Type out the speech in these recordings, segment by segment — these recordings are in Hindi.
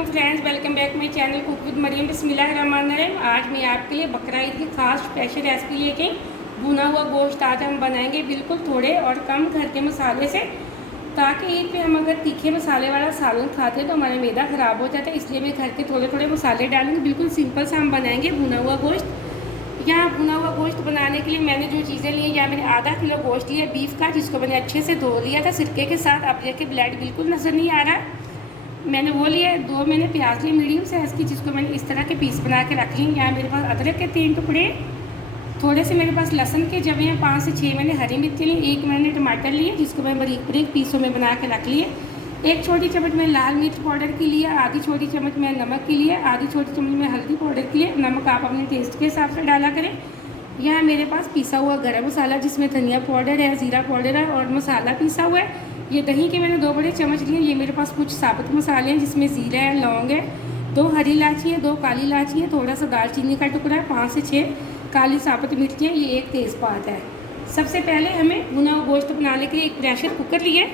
वालेकुम friends, welcome back my channel cook with Mariam. बिस्मिल्लाहिर्रहमानिर्रहीम। आज मैं आपके लिए बकरा ईद की खास स्पेशल रेसिपी लेके भुना हुआ गोश्त आज हम बनाएंगे बिल्कुल थोड़े और कम घर के मसाले से, ताकि ईद पे हम अगर तीखे मसाले वाला सालन खाते हैं तो हमारा मैदा ख़राब हो जाता है। इसलिए मैं घर के थोड़े थोड़े मसाले डालूंगी। बिल्कुल सिंपल सा हम बनाएंगे भुना हुआ गोश्त। यहाँ भुना हुआ गोश्त बनाने के लिए मैंने जो चीज़ें ली हैं, यहाँ मैंने आधा किलो गोश्त लिया बीफ का, जिसको मैंने अच्छे से धो लिया था सिरके के साथ। अब देखिए ब्लड बिल्कुल नज़र नहीं आ रहा, मैंने वो लिया। 2 मैंने प्याज लिए मीडियम साइज़ की, जिसको मैंने इस तरह के पीस बना के रख ली। यहाँ मेरे पास अदरक के 3 टुकड़े, थोड़े से मेरे पास लहसुन के जवे हैं, 5 से 6 मैंने हरी मिर्ची ली, 1 मैंने टमाटर लिए जिसको मैं बारीक बारीक पीसों में बना के रख लिए। 1 छोटी चम्मच में लाल मिर्च पाउडर की लिया, आधी छोटी चम्मच में नमक की लिया, आधी छोटी चम्मच में हल्दी पाउडर की लिया। नमक आप अपने टेस्ट के हिसाब से डाला करें। यहाँ मेरे पास पीसा हुआ गरम मसाला, जिसमें धनिया पाउडर है, ज़ीरा पाउडर है और मसाला पीसा हुआ है। ये दही के मैंने 2 बड़े चम्मच लिए। ये मेरे पास कुछ साबुत मसाले हैं, जिसमें ज़ीरा है, लौंग है, 2 हरी इलायची है, 2 काली इलायची है, थोड़ा सा दालचीनी का टुकड़ा है, 5 से 6 काली साबुत मिर्ची है, ये 1 तेज़पात है। सबसे पहले हमें भुना हुआ गोश्त बनाने के लिए एक प्रेशर कुकर लिया।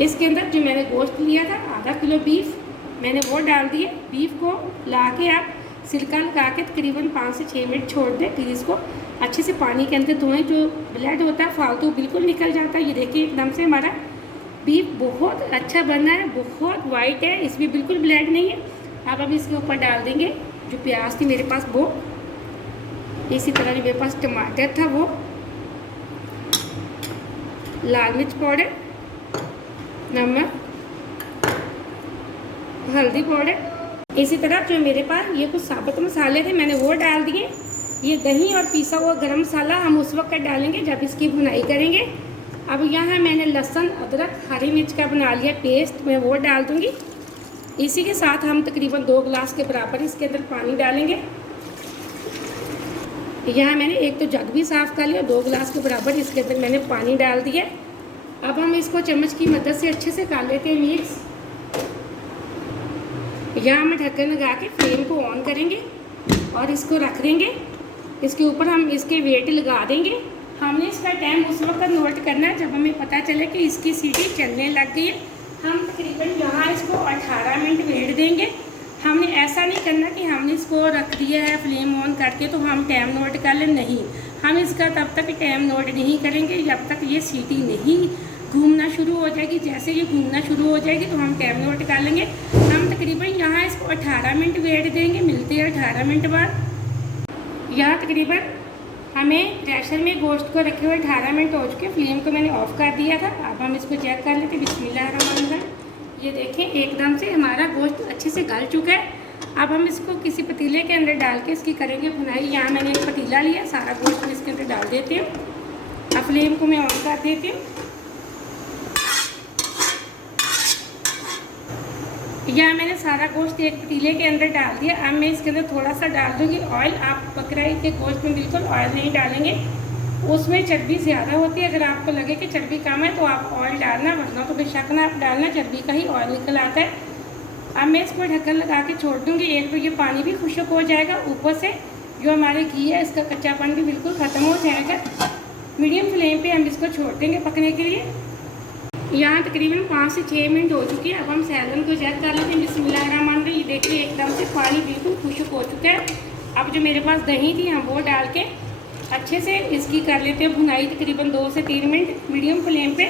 इसके अंदर जो मैंने गोश्त लिया था आधा किलो बीफ, मैंने वो डाल दिए। बीफ को ला के आप सिरका लगा के तकरीबन 5 से 6 मिनट छोड़ दें। फिर इसको अच्छे से पानी के अंदर धोएं। जो ब्लड होता है फालतू बिल्कुल निकल जाता है। ये देखिए एकदम से हमारा बीफ बहुत अच्छा बना है, बहुत वाइट है, इसमें बिल्कुल ब्लड नहीं है। अब हम इसके ऊपर डाल देंगे जो प्याज थी मेरे पास वो, इसी तरह जो मेरे पास टमाटर था वो, लाल मिर्च पाउडर, नमक, हल्दी पाउडर। इसी तरह जो मेरे पास ये कुछ साबुत मसाले थे मैंने वो डाल दिए। ये दही और पिसा हुआ गरम मसाला हम उस वक्त डालेंगे जब इसकी भुनाई करेंगे। अब यहाँ मैंने लहसुन, अदरक, हरी मिर्च का बना लिया पेस्ट, मैं वो डाल दूँगी। इसी के साथ हम तकरीबन 2 गिलास के बराबर इसके अंदर पानी डालेंगे। यहाँ मैंने एक तो जग भी साफ़ कर लिया, 2 गिलास के बराबर इसके अंदर मैंने पानी डाल दिया। अब हम इसको चम्मच की मदद से अच्छे से कर लेते हैं मिक्स। यहाँ हम ढक्कन लगा के फ्लेम को ऑन करेंगे और इसको रख देंगे। इसके ऊपर हम इसके वेट लगा देंगे। हमने इसका टाइम उस वक्त नोट करना है जब हमें पता चले कि इसकी सीटी चलने लग गई है। हम तकरीबन यहाँ इसको 18 मिनट वेट देंगे। हमने ऐसा नहीं करना कि हमने इसको रख दिया है फ्लेम ऑन करके तो हम टाइम नोट कर लें, नहीं। हम इसका तब तक टाइम नोट नहीं करेंगे जब तक ये सीटी नहीं घूमना शुरू हो जाएगी। जैसे ये घूमना शुरू हो जाएगी तो हम टाइम नोट कर लेंगे। हम तकरीबन यहाँ इसको 18 मिनट वेट देंगे। मिलते हैं 18 मिनट बाद। यहाँ तकरीबन हमें प्रेशर में गोश्त को रखे हुए 18 मिनट हो चुके। फ्लेम को मैंने ऑफ़ कर दिया था। अब हम इसको चेक कर लेते। बिस्मिल्लाहिर्रहमानिर्रहीम। ये देखें एकदम से हमारा गोश्त अच्छे से गल चुका है। अब हम इसको किसी पतीले के अंदर डाल के इसकी करेंगे भुनाई। यहाँ मैंने एक पतीला लिया, सारा गोश्त इसके अंदर डाल देती हूँ। अब फ्लेम को मैं ऑन कर देती हूँ। यहाँ मैंने सारा गोश्त एक पतीले के अंदर डाल दिया। अब मैं इसके अंदर थोड़ा सा डाल दूँगी ऑयल। आप बकरा ईद के गोश्त में बिल्कुल ऑयल नहीं डालेंगे, उसमें चर्बी ज़्यादा होती है। अगर आपको लगे कि चर्बी कम है तो आप ऑयल डालना, वरना तो बेशक ना आप डालना, चर्बी का ही ऑयल निकल आता है। अब मैं इसको ढक्कन लगा के छोड़ दूँगी। एक तो ये पानी भी खुश्क हो जाएगा, ऊपर से जो हमारे घी है इसका कच्चापन भी बिल्कुल ख़त्म हो जाएगा। मीडियम फ्लेम पर हम इसको छोड़ देंगे पकने के लिए। यहाँ तकरीबन 5 से 6 मिनट हो चुकी है। अब हम सैलन को चेक कर लेते हैं। बिस्मिल्लाहिर्रहमानिर्रहीम। ये देखिए एकदम से पानी बिल्कुल खुश्क हो चुका है। अब जो मेरे पास दही थी हम वो डाल के अच्छे से इसकी कर लेते हैं भुनाई तकरीबन 2 से 3 मिनट मीडियम फ्लेम पे।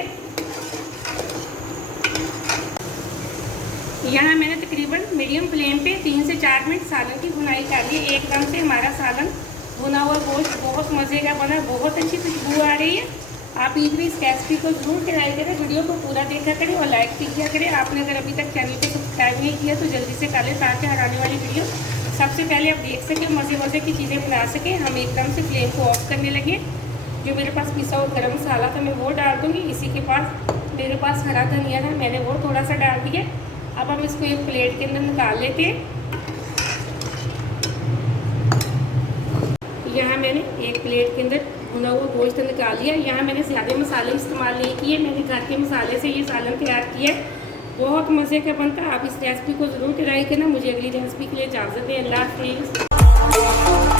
यहाँ मैंने तकरीबन मीडियम फ्लेम पे 3 से 4 मिनट सालन की भुनाई कर ली। एकदम से हमारा सालन भुना हुआ गोश्त बहुत मज़े का बना, बहुत अच्छी खुशबू आ रही है। आप ईद भी इस रेसिपी को जरूर ट्राई करें। वीडियो को पूरा देखा करें और लाइक भी किया करें। आपने अगर अभी तक चैनल को सब्सक्राइब नहीं किया तो जल्दी से कर लें, ताकि हर आने वाली वीडियो सबसे पहले आप देख सकें, मज़े की चीज़ें बना सकें। हम एकदम से फ्लेम को ऑफ करने लगे। जो मेरे पास पिसा हुआ गरम मसाला था मैं वो डाल दूँगी। इसी के पास मेरे पास हरा धनिया था, मैंने वो थोड़ा सा डाल दिया। अब हम इसको एक प्लेट के अंदर निकाल लेते हैं। यहाँ मैंने एक प्लेट के अंदर भुना हुआ गोश्त निकाल लिया। यहाँ मैंने ज़्यादा मसाले इस्तेमाल नहीं किए, मैंने घर के मसाले से ये सालन तैयार किया है। बहुत मज़े का बनता है। आप इस रेसिपी को ज़रूर ट्राई करना। मुझे अगली रेसिपी के लिए इजाज़त दें। अल्लाह हाफ़िज़।